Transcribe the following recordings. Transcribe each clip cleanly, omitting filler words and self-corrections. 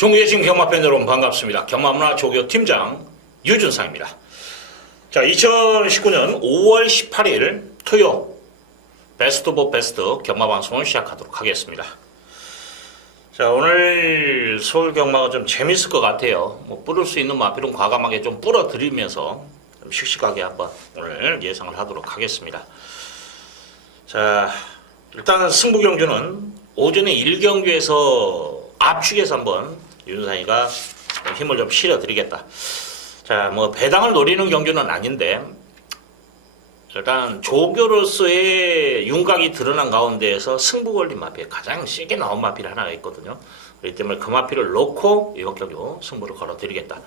종교신 경마팬 여러분 반갑습니다. 경마문화 조교 팀장 유준상입니다. 자, 2019년 5월 18일 토요 베스트 오브 베스트 경마방송을 시작하도록 하겠습니다. 자, 오늘 서울 경마가 좀 재밌을 것 같아요. 뿌릴 수 있는 마필은 과감하게 좀 뿌려드리면서 좀 씩씩하게 한번 오늘 예상을 하도록 하겠습니다. 자, 일단 승부 경주는 오전에 1경주에서 압축해서 한번 윤상이가 힘을 좀 실어드리겠다. 자, 배당을 노리는 경주는 아닌데 일단 조교로서의 윤곽이 드러난 가운데에서 승부 걸린 마필, 가장 세게 나온 마필 하나가 있거든요. 그렇기 때문에 그 마필을 놓고 이번 경주 승부를 걸어드리겠다.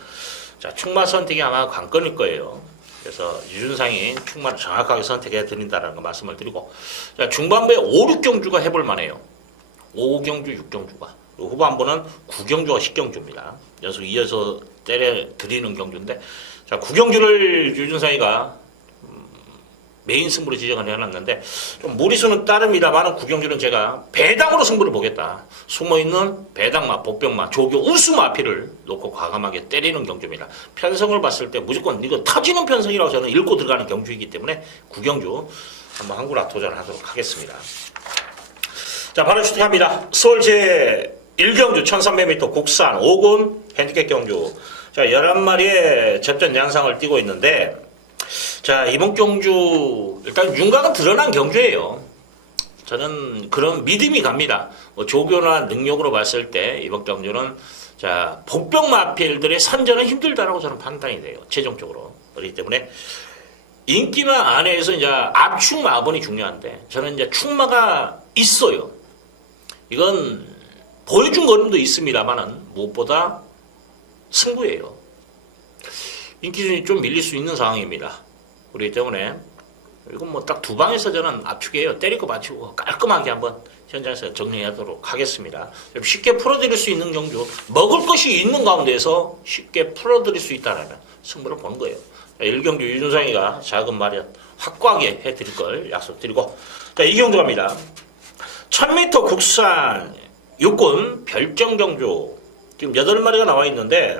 자, 축마 선택이 아마 관건일 거예요. 그래서 유준상이 축마를 정확하게 선택해 드린다라는 거 말씀을 드리고, 자, 중반부에 5, 6경주가 해볼 만해요. 5경주, 6경주가. 후반부는 9경주와 10경주입니다. 연속 이어서 때려 드리는 경주인데, 자, 9경주를 유준상이가 메인 승부로 지정을 해놨는데, 좀 무리수는 따릅니다만 9경주는 제가 배당으로 승부를 보겠다. 숨어있는 배당마, 복병마, 조교 우수 마필을 놓고 과감하게 때리는 경주입니다. 편성을 봤을 때 무조건 이거 터지는 편성이라고 저는 읽고 들어가는 경주이기 때문에 9경주 한번 한구라 도전하도록 하겠습니다. 자, 바로 슈팅합니다. 서울 제 1경주 1300m 국산 5군 핸디캡 경주. 자, 11마리의 접전 양상을 띄고 있는데, 자, 이번 경주 일단 윤곽은 드러난 경주예요. 저는 그런 믿음이 갑니다. 조교나 능력으로 봤을 때 이번 경주는, 자, 복병 마필들의 선전은 힘들다라고 저는 판단이 돼요. 최종적으로. 그렇기 때문에 인기마 안에서 이제 압축 마번이 중요한데, 저는 이제 축마가 있어요. 이건 보여준 걸음도 있습니다만은 무엇보다 승부예요. 인기순이 좀 밀릴 수 있는 상황입니다. 그렇기 때문에 이건 딱 두 방에서 저는 압축이에요. 때리고 맞추고 깔끔하게 한번 현장에서 정리하도록 하겠습니다. 좀 쉽게 풀어드릴 수 있는 경주, 먹을 것이 있는 가운데서 쉽게 풀어드릴 수 있다는 승부를 보는 거예요. 1경주 유준상이가 작은 마련 확고하게 해드릴 걸 약속드리고, 자, 2경주 갑니다. 1000m 국산 6군 별정경주 지금 8마리가 나와 있는데,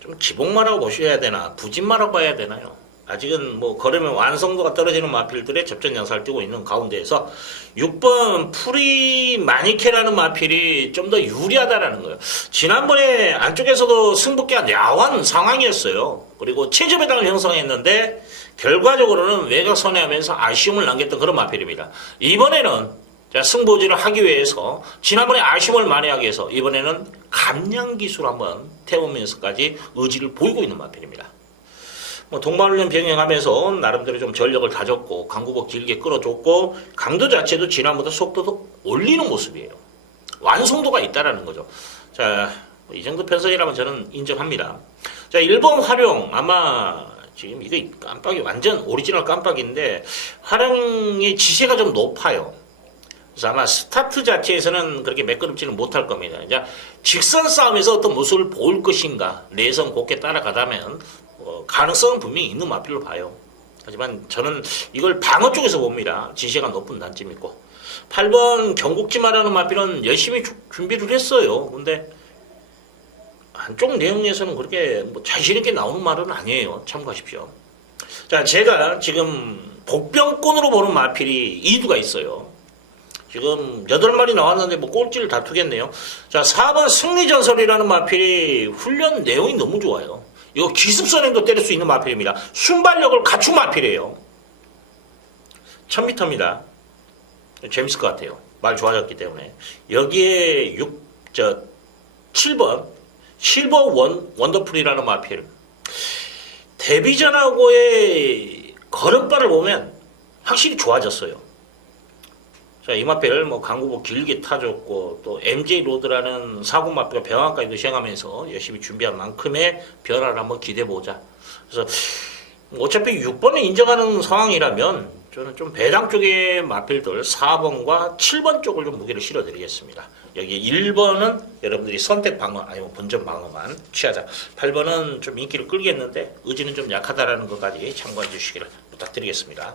좀 기복마라고 보셔야 되나 부진마라고 봐야 되나요? 아직은 걸으면 완성도가 떨어지는 마필들의 접전 양상을 띄고 있는 가운데에서 6번 프리 마니케라는 마필이 좀 더 유리하다라는 거예요. 지난번에 안쪽에서도 승부가 야한 상황이었어요. 그리고 최저 배당을 형성했는데 결과적으로는 외곽 선회하면서 아쉬움을 남겼던 그런 마필입니다. 이번에는 승부지를 하기 위해서 지난번에 아쉬움을 만회하기 위해서 이번에는 감량 기술 한번 태우면서까지 의지를 보이고 있는 마필입니다. 동반훈련 병행하면서 나름대로 좀 전력을 다졌고 강구복 길게 끌어줬고 강도 자체도 지난보다 속도도 올리는 모습이에요. 완성도가 있다라는 거죠. 자, 이 정도 편성이라면 저는 인정합니다. 자, 1번 활용 아마 지금 이게 깜빡이 완전 오리지널 깜빡인데 활용의 지세가 좀 높아요. 그래서 아마 스타트 자체에서는 그렇게 매끄럽지는 못할 겁니다. 이제 직선 싸움에서 어떤 모습을 보일 것인가, 내성 곱게 따라가다면 가능성은 분명히 있는 마필로 봐요. 하지만 저는 이걸 방어 쪽에서 봅니다. 지세가 높은 단점이 있고. 8번 경국지마라는 마필은 열심히 준비를 했어요. 근데 한쪽 내용에서는 그렇게 자신 있게 나오는 말은 아니에요. 참고하십시오. 자, 제가 지금 복병권으로 보는 마필이 2두가 있어요. 지금 8마리 나왔는데 꼴찌를 다투겠네요. 자, 4번 승리전설이라는 마필이 훈련 내용이 너무 좋아요. 이거 기습선행도 때릴 수 있는 마필입니다. 순발력을 갖춘 마필이에요. 1000m입니다. 재밌을 것 같아요. 말 좋아졌기 때문에. 여기에 7번 실버 원더풀이라는 마필. 데뷔전하고의 걸음발을 보면 확실히 좋아졌어요. 자, 이 마필 강구복 길게 타줬고 또 MJ 로드라는 사군 마필과 병합까지도 시행하면서 열심히 준비한 만큼의 변화를 한번 기대해보자. 그래서 어차피 6번을 인정하는 상황이라면 저는 좀 배당 쪽의 마필들 4번과 7번 쪽을 좀 무게를 실어드리겠습니다. 여기 1번은 여러분들이 선택 방어 아니면 본전 방어만 취하자. 8번은 좀 인기를 끌겠는데 의지는 좀 약하다라는 것까지 참고해 주시기를 부탁드리겠습니다.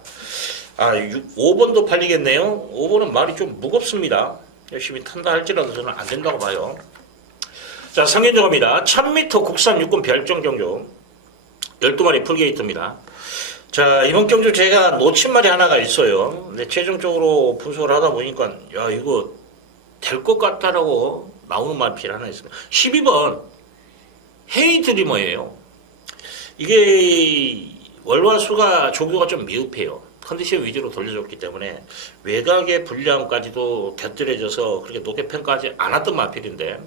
5번도 팔리겠네요. 5번은 말이 좀 무겁습니다. 열심히 탄다 할지라도 저는 안 된다고 봐요. 자, 상견정합니다. 1000m 국산 육군 별정 경주 12마리 풀게이트입니다. 자, 이번 경주 제가 놓친 말이 하나가 있어요. 근데 최종적으로 분석을 하다 보니까 야, 이거 될 것 같다라고 나오는 마필 하나 있습니다. 12번 헤이드리머예요. 이게 월화수가 조교가 좀 미흡해요. 컨디션 위주로 돌려줬기 때문에 외곽의 불량까지도 곁들여져서 그렇게 높게 평가하지 않았던 마필인데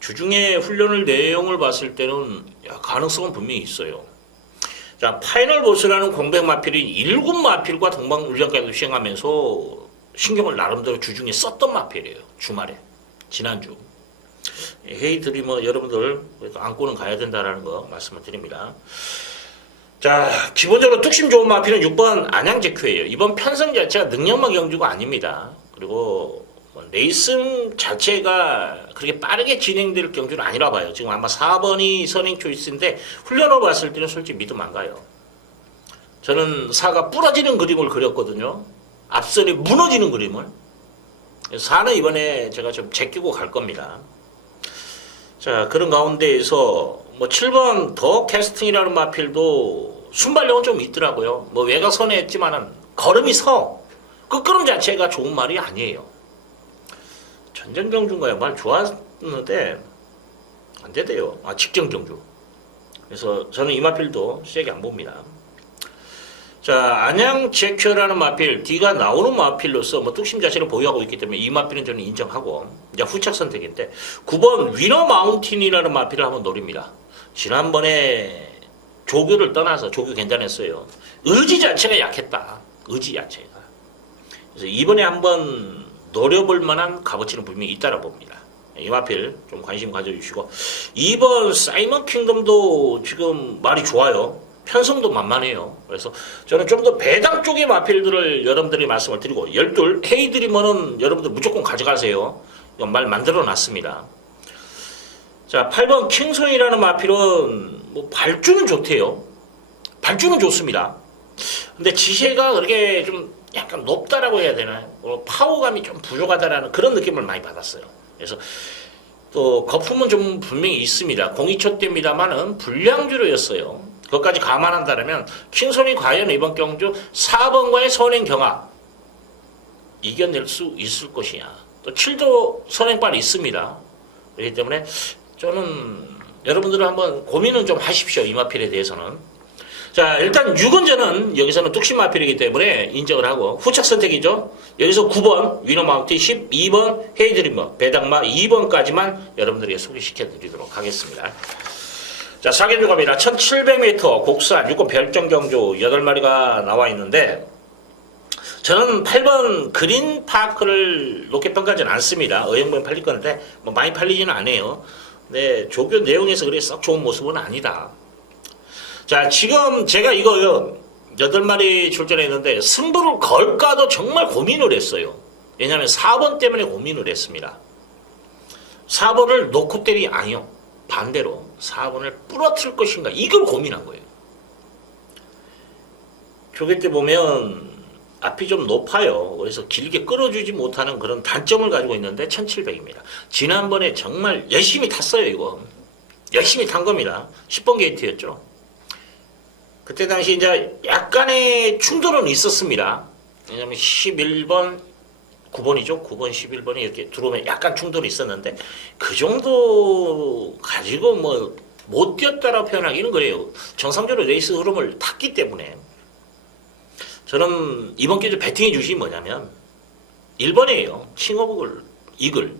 주중에 훈련을 내용을 봤을 때는 가능성은 분명히 있어요. 자, 파이널 보스라는 공백 마필인 1군 마필과 동방훈련까지도 시행하면서 신경을 나름대로 주중에 썼던 마필이에요. 주말에 지난주 헤이드리머 여러분들 안고는 가야 된다라는 거 말씀을 드립니다. 자, 기본적으로 뚝심 좋은 마필은 6번 안양제큐예요. 이번 편성 자체가 능력만 경주가 아닙니다. 그리고 레이싱 자체가 그렇게 빠르게 진행될 경주는 아니라 봐요. 지금 아마 4번이 선행 초이스인데 훈련을 봤을 때는 솔직히 믿음 안 가요. 저는 4가 부러지는 그림을 그렸거든요. 앞선이 무너지는 그림을. 4는 이번에 제가 좀 제끼고 갈 겁니다. 자, 그런 가운데에서 뭐 7번 더 캐스팅이라는 마필도 순발력은 좀 있더라고요. 뭐 외곽 선회했지만은 걸음이 서. 그 걸음 자체가 좋은 말이 아니에요. 전전 경주인가요? 말 좋았는데 안 되대요. 직전 경주. 그래서 저는 이 마필도 세게 안 봅니다. 자, 안양 제큐라는 마필, D가 나오는 마필로서 뭐 뚝심 자체를 보유하고 있기 때문에 이 마필은 저는 인정하고 이제 후착 선택인데 9번 위너 마운틴이라는 마필을 한번 노립니다. 지난번에 조교를 떠나서 조교 괜찮았어요. 의지 자체가 약했다. 의지 자체가. 그래서 이번에 한번 노려볼 만한 값어치는 분명히 있다라 봅니다. 이 마필 좀 관심 가져주시고 2번 사이먼 킹덤도 지금 말이 좋아요. 편성도 만만해요. 그래서 저는 좀 더 배당 쪽의 마필들을 여러분들이 말씀을 드리고 12 헤이드리머는 여러분들 무조건 가져가세요. 이건 말 만들어 놨습니다. 자, 8번 킹송이라는 마필은 뭐 발주는 좋대요. 발주는 좋습니다. 근데 지세가 그렇게 좀 약간 높다라고 해야 되나요? 파워감이 좀 부족하다라는 그런 느낌을 많이 받았어요. 그래서 또 거품은 좀 분명히 있습니다. 02초 때입니다만은 불량주로였어요. 그것까지 감안한다면 킹손이 과연 이번 경주 4번과의 선행 경합 이겨낼 수 있을 것이냐. 또 7도 선행빨이 있습니다. 그렇기 때문에 저는 여러분들은 한번 고민은 좀 하십시오. 이 마필에 대해서는. 자, 일단 6은 저는 여기서는 뚝심 마필이기 때문에 인정을 하고 후착 선택이죠. 여기서 9번 위너마운틴, 12번 헤이드리머, 배당마 2번까지만 여러분들에게 소개시켜 드리도록 하겠습니다. 자, 사견주 갑니다. 1700m 국산 육군 별정 경주 8마리가 나와 있는데 저는 8번 그린파크를 높게 평가하지는 않습니다. 어영부에 팔릴 건데 뭐 많이 팔리지는 않아요. 근데 조교 내용에서 그렇게 썩 좋은 모습은 아니다. 자, 지금 제가 이거요 8마리 출전했는데 승부를 걸까도 정말 고민을 했어요. 왜냐하면 4번 때문에 고민을 했습니다. 4번을 놓고 때리 아니요. 반대로 4번을 부러뜨릴 것인가 이걸 고민한 거예요. 조개 때 보면 앞이 좀 높아요. 그래서 길게 끌어주지 못하는 그런 단점을 가지고 있는데 1700입니다. 지난번에 정말 열심히 탔어요. 이거 열심히 탄 겁니다. 10번 게이트였죠. 그때 당시 이제 약간의 충돌은 있었습니다. 왜냐하면 11번 9번이죠. 9번, 11번이 이렇게 들어오면 약간 충돌이 있었는데 그 정도 가지고 뭐 못 뛰었다라고 표현하기는 그래요. 정상적으로 레이스 흐름을 탔기 때문에 저는 이번 기회에 배팅해 주신 뭐냐면 1번이에요. 킹오브 이글.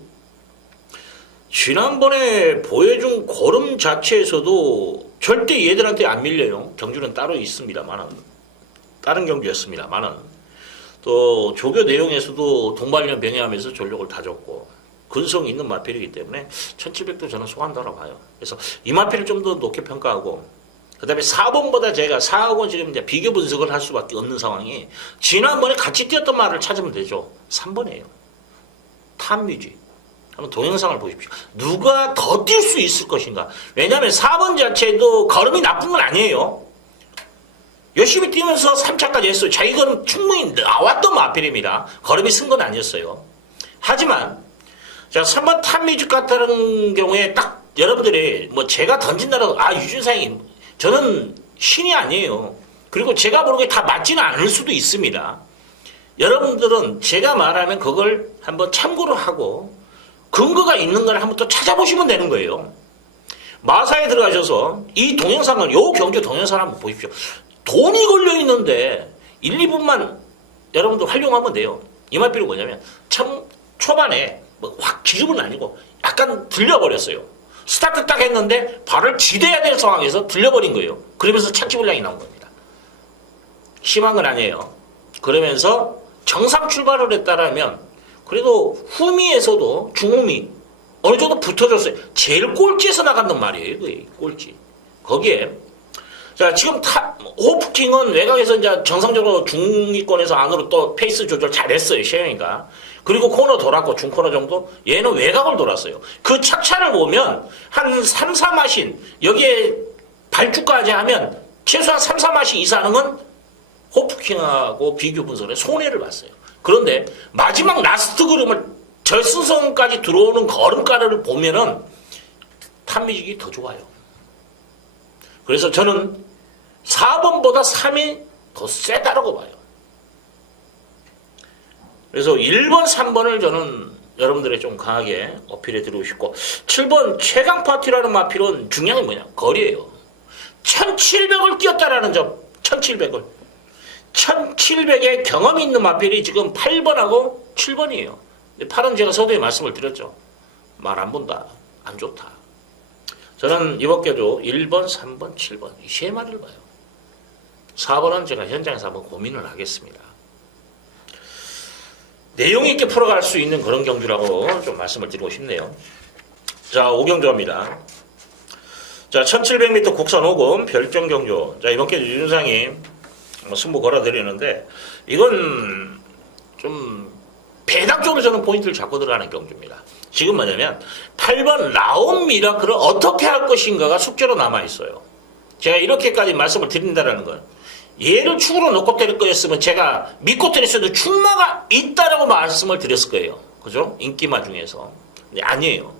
지난번에 보여준 걸음 자체에서도 절대 얘들한테 안 밀려요. 경주는 따로 있습니다만은 다른 경주였습니다만은 또 조교 내용에서도 동반련 병행하면서 전력을 다졌고 근성이 있는 마필이기 때문에 1700도 저는 소환다라고 봐요. 그래서 이 마필을 좀 더 높게 평가하고 그 다음에 4번보다 제가 4하고 지금 이제 비교 분석을 할 수밖에 없는 상황이 지난번에 같이 뛰었던 말을 찾으면 되죠. 3번이에요. 탐뮤지. 한번 동영상을 보십시오. 누가 더 뛸 수 있을 것인가. 왜냐하면 4번 자체도 걸음이 나쁜 건 아니에요. 열심히 뛰면서 3차까지 했어요. 자기 걸음 충분히 나왔던 마필입니다. 걸음이 쓴 건 아니었어요. 하지만 자 3번 탐뮤직 같은 경우에 딱 여러분들이 뭐 제가 던진다라고 유준상이 저는 신이 아니에요. 그리고 제가 보는 게 다 맞지는 않을 수도 있습니다. 여러분들은 제가 말하면 그걸 한번 참고를 하고 근거가 있는 걸 한번 또 찾아보시면 되는 거예요. 마사에 들어가셔서 이 동영상을 요 경주 동영상 한번 보십시오. 돈이 걸려 있는데 1, 2분만 여러분들 활용하면 돼요. 이말필은 뭐냐면 참 초반에 뭐 확 기름은 아니고 약간 들려버렸어요. 스타트 딱 했는데 발을 디뎌야 될 상황에서 들려버린 거예요. 그러면서 착지 불량이 나온 겁니다. 심한 건 아니에요. 그러면서 정상 출발을 했다라면 그래도 후미에서도 중후미 어느 정도 붙어줬어요. 제일 꼴찌에서 나간단 말이에요. 그게 꼴찌. 거기에 자 지금 호프킹은 외곽에서 이제 정상적으로 중위권에서 안으로 또 페이스 조절 잘했어요. 시행이가. 그리고 코너 돌았고 중코너 정도 얘는 외곽을 돌았어요. 그 착차를 보면 한 3, 4마신 여기에 발주까지 하면 최소한 3, 4마신 이상은 호프킹하고 비교 분석에 손해를 봤어요. 그런데 마지막 라스트 그림을 결승선까지 들어오는 걸음가를 보면은 탑뮤직이 더 좋아요. 그래서 저는 4번보다 3이 더 세다라고 봐요. 그래서 1번, 3번을 저는 여러분들의 좀 강하게 어필해 드리고 싶고 7번 최강 파티라는 마필은 중요한 게 뭐냐? 거리예요. 1700을 뛰었다라는 점. 1700을. 1700의 경험이 있는 마필이 지금 8번하고 7번이에요. 8은 제가 서두에 말씀을 드렸죠. 말 안 본다. 안 좋다. 저는 이번 겨도 1번, 3번, 7번 이 세 마리를 봐요. 4번은 제가 현장에서 한번 고민을 하겠습니다. 내용 있게 풀어갈 수 있는 그런 경주라고 좀 말씀을 드리고 싶네요. 자, 5경주입니다. 자, 1700m 국산 5금 별정 경주. 자, 이번 겨도 유준상이 승부 걸어드리는데 이건 좀 배당적으로 저는 포인트를 잡고 들어가는 경주입니다. 지금 뭐냐면 8번 라온 미라클을 어떻게 할 것인가가 숙제로 남아있어요. 제가 이렇게까지 말씀을 드린다는 건 얘를 축으로 놓고 때릴 거였으면 제가 믿고 때렸어도 출마가 있다라고 말씀을 드렸을 거예요. 그죠? 인기마 중에서. 근데 아니에요.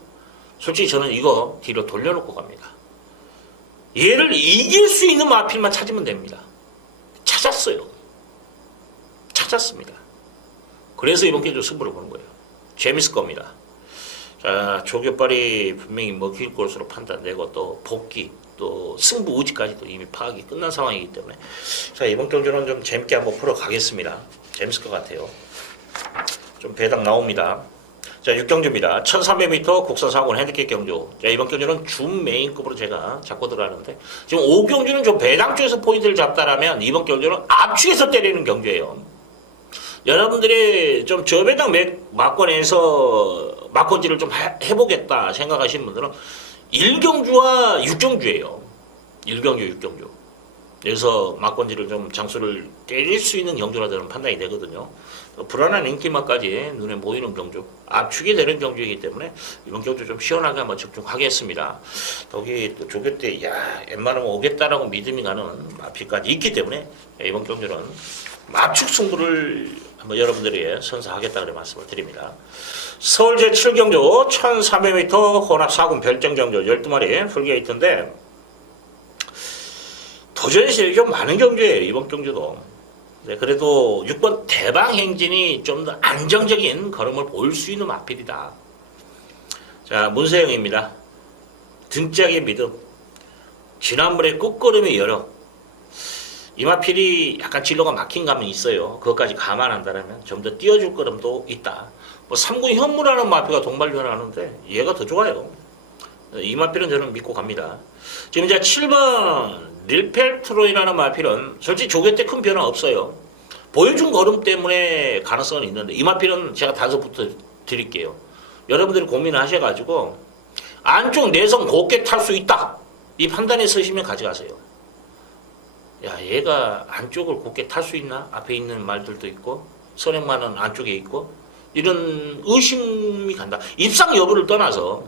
솔직히 저는 이거 뒤로 돌려놓고 갑니다. 얘를 이길 수 있는 마필만 찾으면 됩니다. 찾았어요. 찾았습니다. 그래서 이번 기회도 승부를 보는 거예요. 재밌을 겁니다. 자, 조교빨이 분명히 먹힐 것으로 판단되고 또 복귀 또 승부 의지까지도 이미 파악이 끝난 상황이기 때문에 자 이번 경주는 좀 재밌게 한번 풀어가겠습니다. 재밌을 것 같아요. 좀 배당 나옵니다. 자 6경주입니다. 1300m 국산 4군 핸디캡 경주. 자 이번 경주는 준 메인급으로 제가 잡고 들어가는데 지금 5경주는 좀 배당 쪽에서 포인트를 잡다라면 이번 경주는 압축해서 때리는 경주예요. 여러분들이 좀 저배당 막권에서 막권지를 좀 해보겠다 생각하시는 분들은 1경주와 6경주예요. 1경주, 6경주. 그래서 막권지를 좀 장수를 때릴 수 있는 경주라 저는 판단이 되거든요. 불안한 인기마까지 눈에 보이는 경주, 압축이 되는 경주이기 때문에 이번 경주 좀 시원하게 한번 집중하겠습니다. 거기 또 조교 때, 웬만하면 오겠다라고 믿음이 가는 마피까지 있기 때문에 이번 경주는 압축 승부를 한번 여러분들에게 선사하겠다 그래 말씀을 드립니다. 서울 제7경주 1300m 혼합 4군 별정경주 12마리 풀게이트인데 도전이 실력이 좀 많은 경주예요. 이번 경주도. 네, 그래도 6번 대방행진이 좀 더 안정적인 걸음을 보일 수 있는 마필이다. 자, 문세영입니다. 등짝의 믿음. 지난번에 끝걸음의 여력. 이 마필이 약간 진로가 막힌 감이 있어요. 그것까지 감안한다면 좀 더 띄워줄 걸음도 있다. 뭐 3군 현무라는 마필가 동반련하는데 얘가 더 좋아요. 이 마필은 저는 믿고 갑니다. 지금 이제 7번 릴펠트로이라는 마필은 솔직히 조교 때 큰 변화 없어요. 보여준 걸음 때문에 가능성은 있는데 이 마필은 제가 단서부터 드릴게요. 여러분들이 고민을 하셔가지고 안쪽 내성 곱게 탈 수 있다. 이 판단에 서시면 가져가세요. 야, 얘가 안쪽을 곱게 탈 수 있나? 앞에 있는 말들도 있고 선행만은 안쪽에 있고 이런 의심이 간다. 입상 여부를 떠나서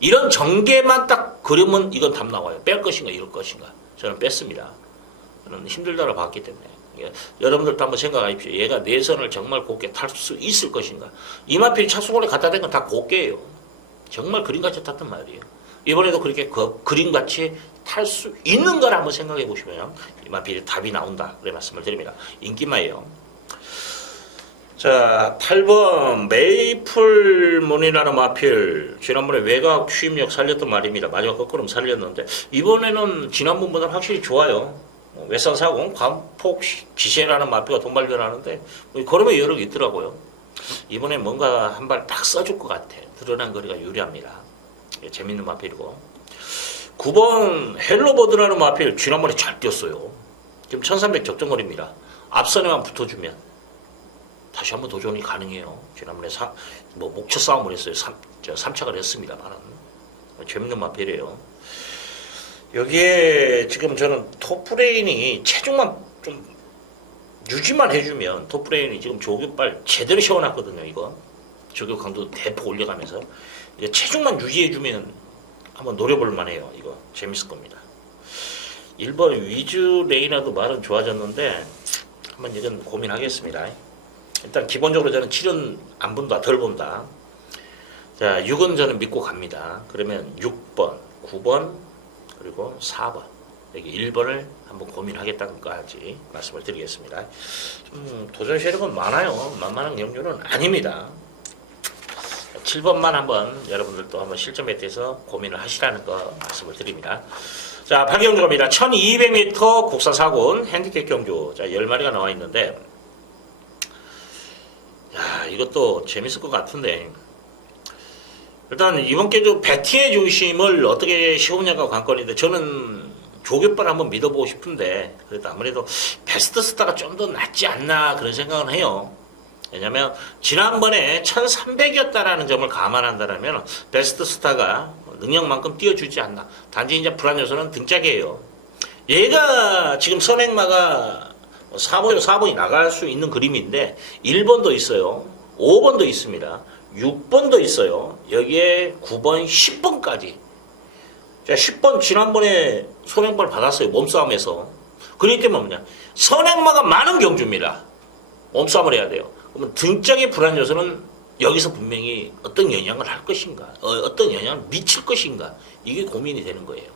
이런 전개만 딱 그리면 이건 답 나와요. 뺄 것인가 이럴 것인가. 저는 뺐습니다. 저는 힘들다고 봤기 때문에. 여러분들도 한번 생각하십시오. 얘가 내선을 정말 곱게 탈 수 있을 것인가. 이마필이 차수골에 갖다 댄 건 다 곱게예요. 정말 그림같이 탔단 말이에요. 이번에도 그렇게 그림같이 탈 수 있는 걸 한번 생각해 보시면 이 마필이 답이 나온다. 그래 말씀을 드립니다. 인기마예요. 자, 8번 메이플몬이라는 마필. 지난번에 외곽 추임력 살렸던 말입니다. 마지막 거꾸름 살렸는데 이번에는 지난번보다 확실히 좋아요. 외상사공, 광폭 기세라는 마필가 동반련하는데 걸음에 여러 개 있더라고요. 이번에 뭔가 한 발 딱 써줄 것 같아. 드러난 거리가 유리합니다. 재밌는 마필이고. 9번 헬로버드라는 마필 지난번에 잘 뛰었어요. 지금 1300 적정거리입니다. 앞선에만 붙어주면 다시 한번 도전이 가능해요. 지난번에 목차 싸움을 했어요. 3착을 했습니다만 재밌는 마필이에요. 여기에 지금 저는 톱브레인이 체중만 좀 유지만 해주면 톱브레인이 지금 조교발 제대로 세워놨거든요. 이거 조교 강도 대폭 올려가면서 이제 체중만 유지해주면 한번 노려볼 만해요. 이거 재밌을 겁니다. 1번 위즈 레이나도 말은 좋아졌는데 한번 이건 고민하겠습니다. 일단 기본적으로 저는 7은 안 본다, 덜 본다. 자, 6은 저는 믿고 갑니다. 그러면 6번, 9번, 그리고 4번. 여기 1번을 한번 고민하겠다는 것까지 말씀을 드리겠습니다. 좀 도전 세력은 많아요. 만만한 경주는 아닙니다. 7번만 한번 여러분들도 한번 실전 배트에서 고민을 하시라는 거 말씀을 드립니다. 자, 8경주 갑니다. 1200m 국산 4군 핸디캡 경주. 자, 10마리가 나와 있는데, 야, 이것도 재밌을 것 같은데, 일단 이번 경주 배트의 중심을 어떻게 씌우냐가 관건인데, 저는 조교발 한번 믿어보고 싶은데, 그래도 아무래도 베스트 스타가 좀 더 낫지 않나 그런 생각은 해요. 왜냐면 지난번에 1300이었다라는 점을 감안한다면 베스트 스타가 능력만큼 띄워주지 않나. 단지 이제 불안 요소는 등짝이에요. 얘가 지금 선행마가 4번이 나갈 수 있는 그림인데 1번도 있어요. 5번도 있습니다. 6번도 있어요. 여기에 9번, 10번까지. 자, 10번 지난번에 선행마를 받았어요. 몸싸움에서. 그렇기 때문에 뭐냐. 선행마가 많은 경주입니다. 몸싸움을 해야 돼요. 그러면 등짝의 불안 요소는 여기서 분명히 어떤 영향을 할 것인가, 어떤 영향을 미칠 것인가, 이게 고민이 되는 거예요.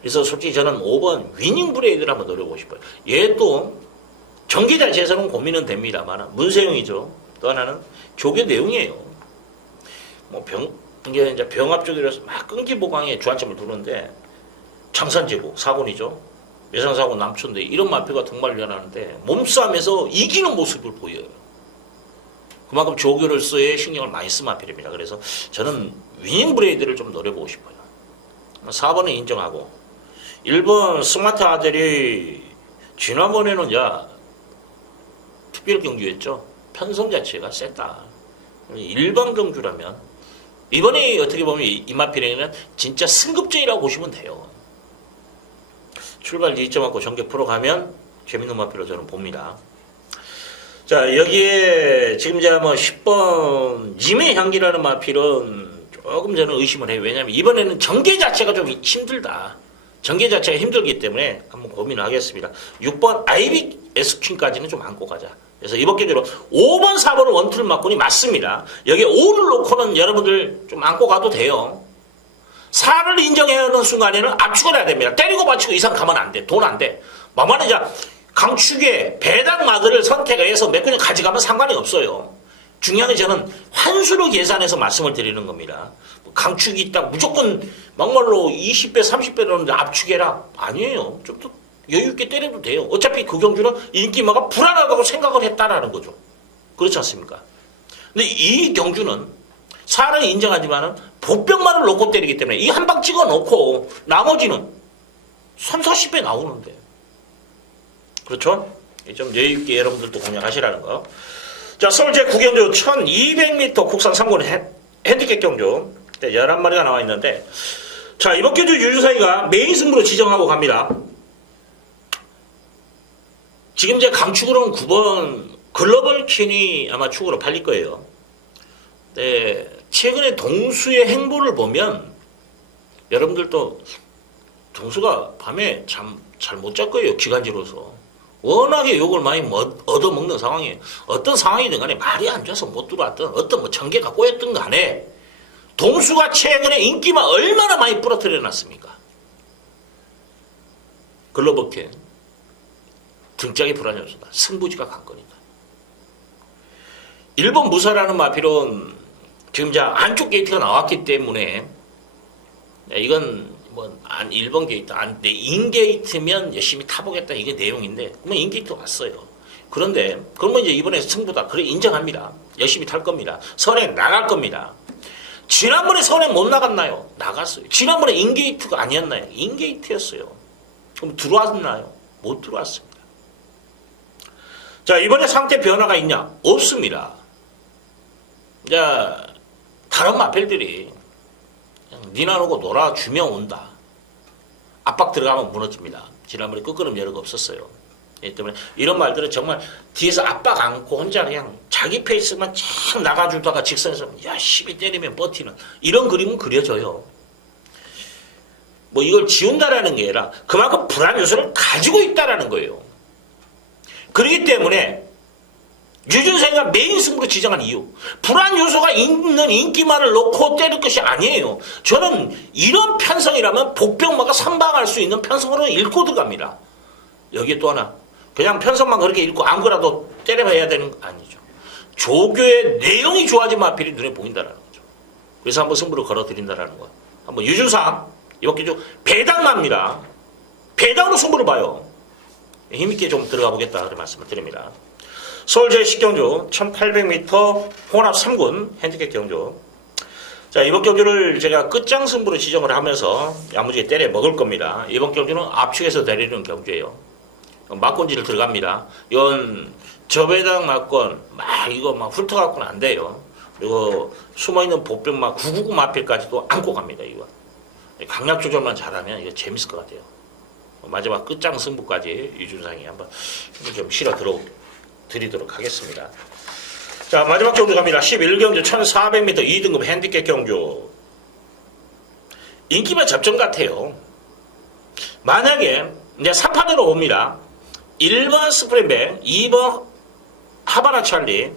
그래서 솔직히 저는 5번 위닝 브레이드를 한번 노려보고 싶어요. 얘도 전기 자체에서는 고민은 됩니다만 문세용이죠. 또 하나는 조교 내용이에요. 이게 이제 병합 쪽이라서 막 끈기 보강에 주안점을 두는데 창산제국 4군이죠. 외상사고 남초인데 이런 마표가 동반련하는데 몸싸움에서 이기는 모습을 보여요. 그만큼 조교로서의 신경을 많이 쓴 마필입니다. 그래서 저는 위닝 브레이드를 좀 노려보고 싶어요. 4번은 인정하고 1번 스마트 아들이 지난번에는 특별 경주였죠. 편성 자체가 셌다. 일반 경주라면 이번에 어떻게 보면 이 마필에는 진짜 승급제이라고 보시면 돼요. 출발 2.5 전개 풀어가면 재밌는 마필로 저는 봅니다. 자, 여기에 지금 이제 10번 임해향기라는 마필은 조금 저는 의심을 해요. 왜냐하면 이번에는 전개 자체가 좀 힘들다. 전개 자체가 힘들기 때문에 한번 고민을 하겠습니다. 6번 아이빅 에스퀸까지는 좀 안고 가자. 그래서 이번 기회로 5번, 4번은 원툴 맞군이 맞습니다. 여기에 5를 놓고는 여러분들 좀 안고 가도 돼요. 4를 인정해야 하는 순간에는 압축을 해야 됩니다. 때리고 맞추고 이상 가면 안 돼. 돈 안 돼. 만만히 강축에 배당 마드를 선택해서 몇 군데 가져가면 상관이 없어요. 중요한 게 저는 환수로 계산해서 말씀을 드리는 겁니다. 강축이 있다 무조건 막말로 20배 30배로는 압축해라. 아니에요. 좀 더 여유있게 때려도 돼요. 어차피 그 경주는 인기마가 불안하다고 생각을 했다라는 거죠. 그렇지 않습니까? 근데 이 경주는 사람이 인정하지만은 보병만을 놓고 때리기 때문에 이 한 방 찍어 놓고 나머지는 3, 40배 나오는데. 그렇죠? 좀 여유있게 여러분들도 공략하시라는 거. 자, 서울 제9경주 1200m 국산 3군 핸디캡 경주 11마리가 나와 있는데, 자, 이번 경주 유주사이가 메인 승부로 지정하고 갑니다. 지금 이제 강축으로는 9번 글로벌 퀸이 아마 축으로 팔릴 거예요. 네, 최근에 동수의 행보를 보면 여러분들도 동수가 밤에 잠 잘 못 잘 거예요. 기관지로서. 워낙에 욕을 많이 얻어먹는 상황이에요. 어떤 상황이든 간에 말이 안 좋아서 못 들어왔든 어떤 전개가 꼬였든 간에 동수가 최근에 인기만 얼마나 많이 부러뜨려 놨습니까? 글로벌게 등짝이 불안 요소다. 승부지가 관건이다. 일본 무사라는 마필은 지금 안쪽 게이트가 나왔기 때문에 이건 일본 게이트 인 게이트면 열심히 타보겠다 이게 내용인데 그러면 인 게이트 왔어요. 그런데 그러면 이제 이번에 승부다. 그래 인정합니다. 열심히 탈 겁니다. 선행 나갈 겁니다. 지난번에 선행 못 나갔나요? 나갔어요. 지난번에 인 게이트가 아니었나요? 인 게이트였어요. 그럼 들어왔나요? 못 들어왔습니다. 자, 이번에 상태 변화가 있냐? 없습니다. 자, 다른 마필들이 니나노고 놀아주면 온다. 압박 들어가면 무너집니다. 지난번에 끝걸음 여력 없었어요. 그렇기 때문에 이런 말들은 정말 뒤에서 압박 안고 혼자 그냥 자기 페이스만 쫙 나가주다가 직선에서 야 시비 때리면 버티는 이런 그림은 그려져요. 뭐 이걸 지운다라는 게 아니라 그만큼 불안 요소를 가지고 있다라는 거예요. 그렇기 때문에 유준상이가 메인 승부로 지정한 이유 불안 요소가 있는 인기만을 놓고 때릴 것이 아니에요. 저는 이런 편성이라면 복병마가 선방할 수 있는 편성으로 읽고 들어갑니다. 여기에 또 하나 그냥 편성만 그렇게 읽고 아무거라도 때려봐야 되는 거 아니죠. 조교의 내용이 좋아진 마필이 눈에 보인다는 거죠. 그래서 한번 승부를 걸어드린다는 거. 한번 유준상 이번 기조 배당납니다. 배당으로 승부를 봐요. 힘있게 좀 들어가 보겠다 그런 말씀을 드립니다. 서울 제10경주 1800m 혼합 3군 핸디캡 경주. 자, 이번 경주를 제가 끝장 승부로 지정을 하면서 야무지게 때려 먹을 겁니다. 이번 경주는 압축해서 내리는 경주예요. 막권지를 들어갑니다. 이건 저배당 막권 이거 훑어갖고는 안 돼요. 그리고 숨어있는 복병 999 마필까지도 안고 갑니다. 이거 강약 조절만 잘하면 이거 재밌을 것 같아요. 마지막 끝장 승부까지 유준상이 한번 좀 실어 드리도록 하겠습니다. 자, 마지막 경주 갑니다. 11경주 1400m 2등급 핸디캡 경주. 인기만 접전 같아요. 만약에 이제 3판으로 옵니다. 1번 스프린백, 2번 하바나 찰리,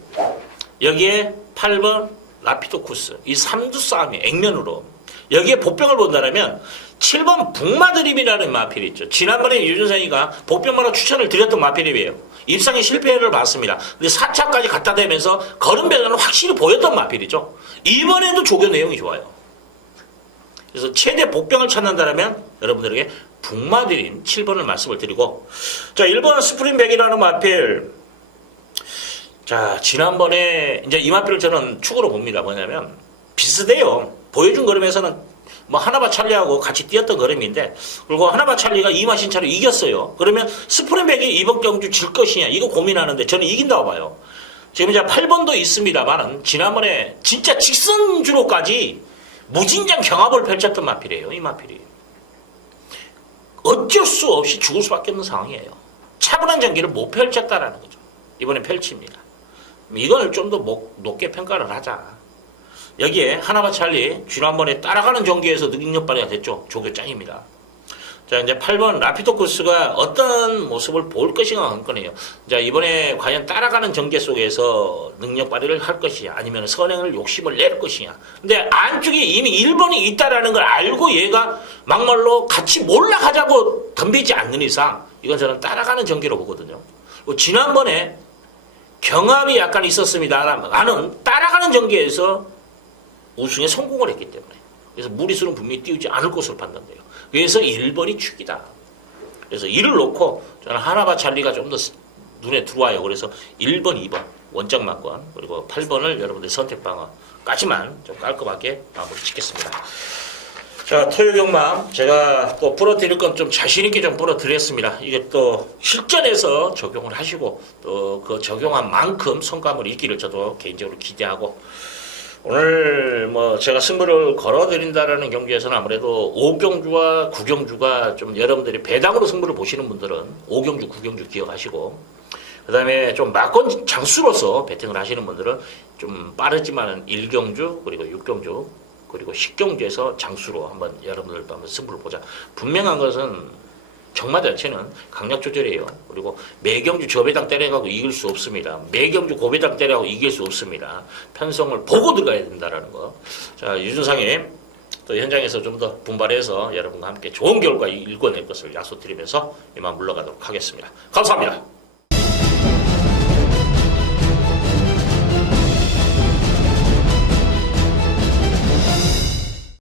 여기에 8번 라피도쿠스. 이 3두 싸움이 액면으로. 여기에 복병을 본다면 7번 북마드림이라는 마필이 있죠. 지난번에 유준상이가 복병마로 추천을 드렸던 마필이에요. 입상에 실패를 봤습니다. 근데 4차까지 갖다 대면서 걸음 변화는 확실히 보였던 마필이죠. 이번에도 조교 내용이 좋아요. 그래서 최대 복병을 찾는다면 여러분들에게 북마드림 7번을 말씀을 드리고, 자, 1번 스프린백이라는 마필. 자, 지난번에 이제 이 마필을 저는 축으로 봅니다. 뭐냐면 비슷해요. 보여준 걸음에서는 하나바 찰리하고 같이 뛰었던 걸음인데, 그리고 하나바 찰리가 이마신차로 이겼어요. 그러면 스프린백이 이번 경주 질 것이냐 이거 고민하는데 저는 이긴다고 봐요. 지금 이제 8번도 있습니다만은 지난번에 진짜 직선주로까지 무진장 경합을 펼쳤던 마필이에요. 이 마필이 어쩔 수 없이 죽을 수밖에 없는 상황이에요. 차분한 전기를 못 펼쳤다라는 거죠. 이번에 펼칩니다. 이걸 좀 더 높게 평가를 하자. 여기에 하나바 찰리 지난번에 따라가는 경기에서 능력 발휘가 됐죠. 조교 짱입니다. 자, 이제 8번 라피도쿠스가 어떤 모습을 볼 것인가 관건이에요. 자, 이번에 과연 따라가는 전개 속에서 능력 발휘를 할 것이냐, 아니면 선행을 욕심을 낼 것이냐. 근데 안쪽에 이미 1번이 있다라는 걸 알고 얘가 막말로 같이 몰락하자고 덤비지 않는 이상 이건 저는 따라가는 전개로 보거든요. 지난번에 경합이 약간 있었습니다. 나는 따라가는 전개에서 우승에 성공을 했기 때문에. 그래서 무리수는 분명히 띄우지 않을 것으로 판단돼요. 그래서 1번이 축이다. 그래서 이를 놓고 저는 하나바 찰리가 좀 더 눈에 들어와요. 그래서 1번, 2번 원정 막권 그리고 8번을 여러분들 선택 방어까지만 좀 깔끔하게 마무리 짓겠습니다. 자, 토요경마 제가 또 풀어드릴 건 좀 자신있게 좀 풀어드렸습니다. 이게 또 실전에서 적용을 하시고 또 그 적용한 만큼 성과물 있기를 저도 개인적으로 기대하고, 오늘 제가 승부를 걸어드린다라는 경기에서는 아무래도 5경주와 9경주가 좀 여러분들이 배당으로 승부를 보시는 분들은 5경주, 9경주 기억하시고, 그 다음에 좀 막권 장수로서 배팅을 하시는 분들은 좀 빠르지만은 1경주, 그리고 6경주, 그리고 10경주에서 장수로 한번 여러분들 한번 승부를 보자. 분명한 것은 정마 자체는 강약 조절이에요. 그리고 매경주 저배당 때려가고 이길 수 없습니다. 매경주 고배당 때려가고 이길 수 없습니다. 편성을 보고 들어가야 된다라는 거. 자, 유준상이 또 현장에서 좀 더 분발해서 여러분과 함께 좋은 결과 일궈낼 것을 약속드리면서 이만 물러가도록 하겠습니다. 감사합니다.